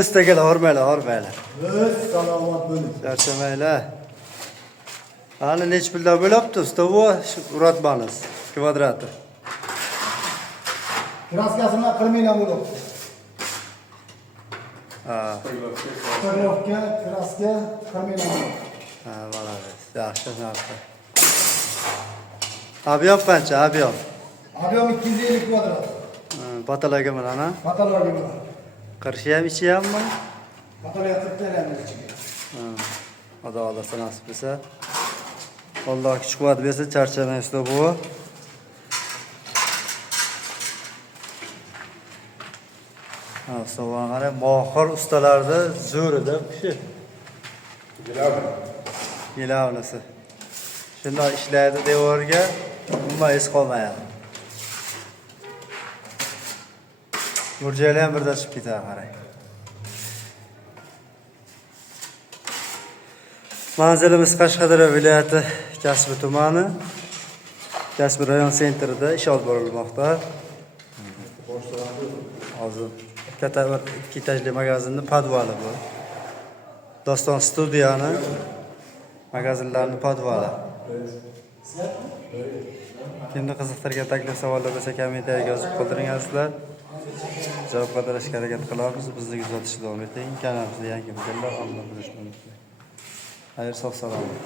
Usta gel hormayla. Salomat bo'ling. Charchamaylar. Hali nech pulda bo'libdi usta bu uratmamiz kvadrati. Kraskasini 40 million bo'libdi. Ha. Stoglovka, kraska 40 million. Ha, молодец. Yaxshi narsa. Объем qancha? Объем 250 kvadrat. Pataloga bilan, ha? Patologiya bilan. Qirshi ham ichi hammi? Patologiya qilib beramiz ichiga. Xudo xolasa nasib etsa. Alloh kuch-quvvat bersin, charchamay usta bu. Ha, ustoga qarang, mohir ustalarda zo'rida kishi. Gilavlisi. Shunday ishlaydi devorga, umuman es qolmayadi. Murjali ham birda chiqib ketadi, qarang. Manzilimiz Qashqadaryo viloyati Kasbi tumani, Kasbi rayon sentrida ish olib borilmoqda. Hozir katta bir ikki etajli magazinning podvali bu. Doston studiyani magazinlarning podvali. Kimni qiziqtirgan taklif savollar bo'lsa kommentariyaga yozib qoldiringizlar. Javob qaytarishga harakat qilamiz. Bizni kuzatishda davom eting. Kanalimizda yangi videolar oldin bilish mumkin. Xayr, sog' salomat.